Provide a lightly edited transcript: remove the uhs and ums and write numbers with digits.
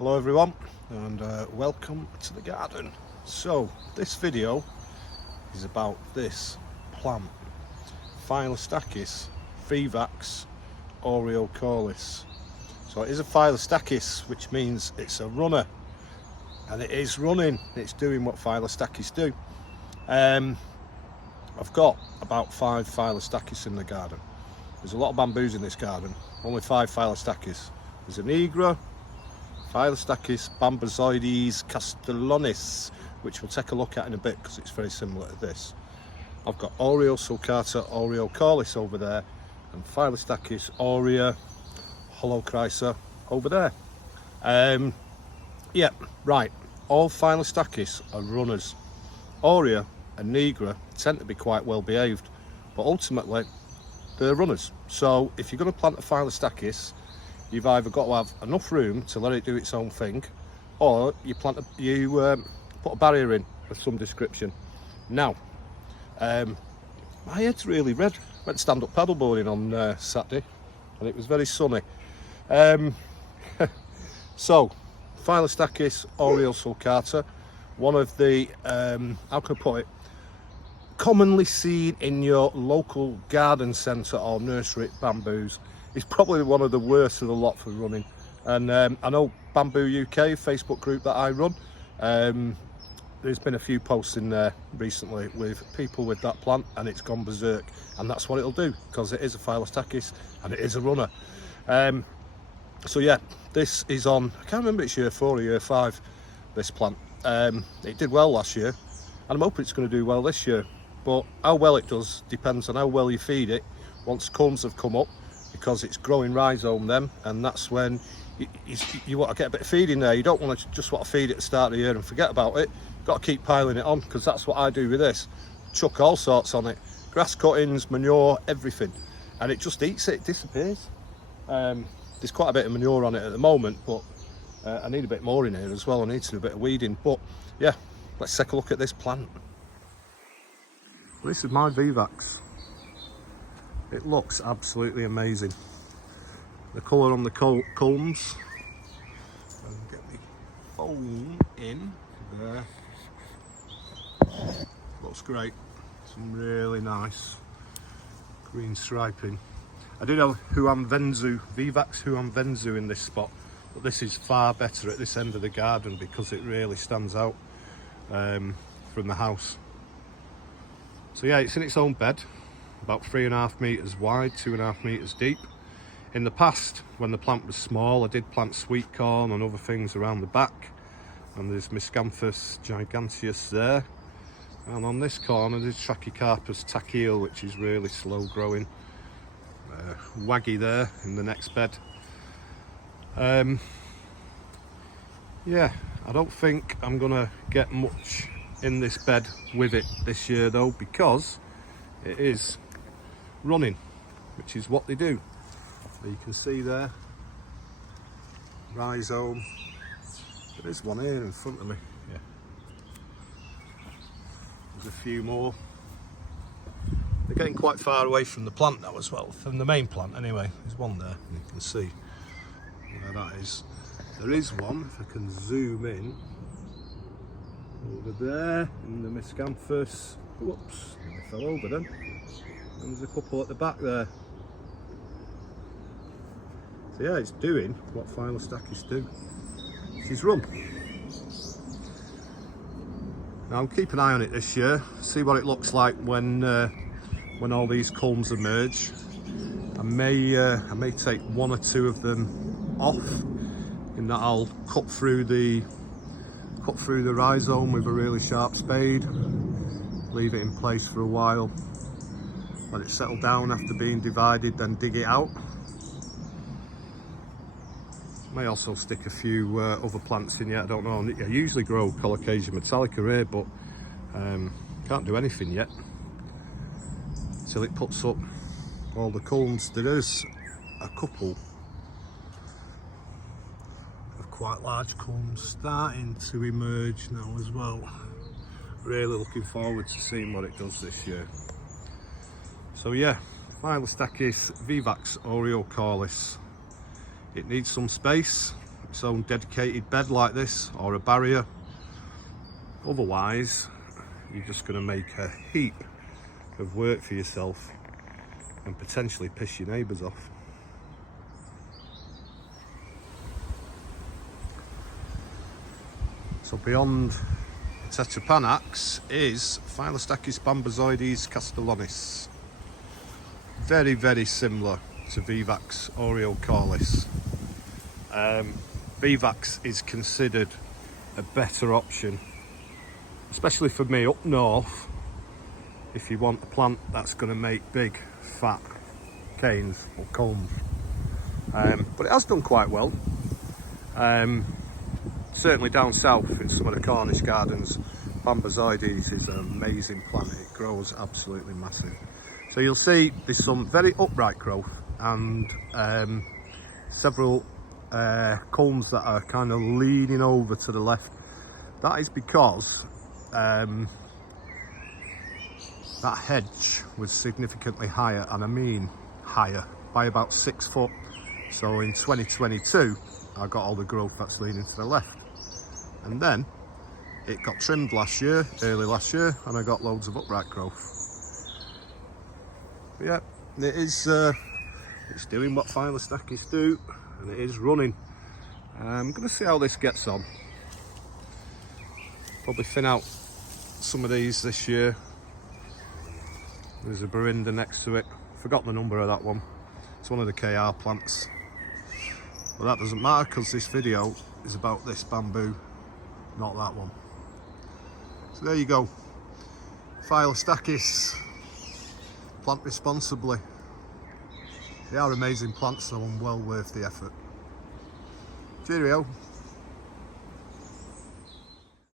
Hello everyone, and welcome to the garden. So this video is about this plant, Phyllostachys vivax aureocolis. So it is a Phyllostachys, which means it's a runner, and it is running. It's doing what Phyllostachys do. I've got about 5 Phyllostachys in the garden. There's a lot of bamboos in this garden, only 5 Phyllostachys. There's a nigra, Phyllostachys bambozoides castellonis, which we'll take a look at in a bit because it's very similar to this. I've got Oreo sulcata aureocolis over there, and Phyllostachys aurea holochrisa over there. Yeah, right. All Phyllostachys are runners. Aurea and nigra tend to be quite well behaved, but ultimately they're runners. So if you're going to plant a Phyllostachys, you've either got to have enough room to let it do its own thing, or you put a barrier in of some description. Now, my head's really red. I went stand-up paddleboarding on Saturday, and it was very sunny. So, Phyllostachys aureosulcata, one of the, how can I put it, commonly seen in your local garden centre or nursery bamboos. It's probably one of the worst of the lot for running. And I know Bamboo UK, Facebook group that I run, there's been a few posts in there recently with people with that plant, and it's gone berserk. And that's what it'll do, because it is a Phyllostachys and it is a runner. So yeah, this is on, I can't remember, it's year 4 or year 5, this plant. It did well last year, and I'm hoping it's going to do well this year. But how well it does depends on how well you feed it once culms have come up, because it's growing rhizome then, and that's when you want to get a bit of feed in there. You don't want to just want to feed it at the start of the year and forget about it. You've got to keep piling it on, because that's what I do with this. Chuck all sorts on it, grass cuttings, manure, everything, and it just eats it, it disappears. There's quite a bit of manure on it at the moment, but I need a bit more in here as well. I need to do a bit of weeding. But yeah, let's take a look at this plant. This is my vivax. It looks absolutely amazing. The colour on the culms. And get the phone in there. Looks great. Some really nice green striping. I do know vivax huamvenzu in this spot, but this is far better at this end of the garden because it really stands out from the house. So yeah, it's in its own bed, about 3.5 metres wide, 2.5 metres deep. In the past, when the plant was small, I did plant sweet corn and other things around the back, and there's Miscanthus giganteus there. And on this corner there's Trachycarpus tachyle, which is really slow growing. Waggy there in the next bed. Yeah, I don't think I'm gonna get much in this bed with it this year though, because it is running, which is what they do. So you can see there, rhizome. There is one here in front of me. Yeah, there's a few more. They're getting quite far away from the plant now as well, from the main plant anyway. There's one there, and you can see where that is. There is one, if I can zoom in, over there in the Miscanthus. Whoops, I fell over then. And there's a couple at the back there. So yeah, it's doing what Phyllostachys do. She's run. Now I'll keep an eye on it this year, see what it looks like when all these culms emerge. I may take 1 or 2 of them off, in that I'll cut through the rhizome with a really sharp spade, leave it in place for a while, let it settle down after being divided, then dig it out. May also stick a few other plants in here, I don't know. I usually grow Colocasia metallica here, but can't do anything yet till it puts up all the culms. There is a couple of quite large culms starting to emerge now as well. Really looking forward to seeing what it does this year. So yeah, Phyllostachys vivax aureocolis. It needs some space, its own dedicated bed like this, or a barrier. Otherwise, you're just going to make a heap of work for yourself and potentially piss your neighbours off. So beyond Tetrapanax is Phyllostachys bambozoides castellonis. Very, very similar to vivax aureocalis. Vivax is considered a better option, especially for me up north, if you want a plant that's going to make big fat canes or cones. But it has done quite well. Certainly down south in some of the Cornish gardens, bambozoides is an amazing plant. It grows absolutely massive. So you'll see there's some very upright growth and several culms that are kind of leaning over to the left. That is because that hedge was significantly higher, and I mean higher, by about 6 foot. So in 2022 I got all the growth that's leaning to the left, and then it got trimmed last year, early last year, and I got loads of upright growth. But yeah, it is it's doing what Phyllostachys do, and it is running. I'm going to see how this gets on. Probably thin out some of these this year. There's a Berinda next to it. Forgot the number of that one. It's one of the KR plants. But that doesn't matter because this video is about this bamboo, not that one. So there you go. Phyllostachys. Plant responsibly. They are amazing plants though, and well worth the effort. Cheerio.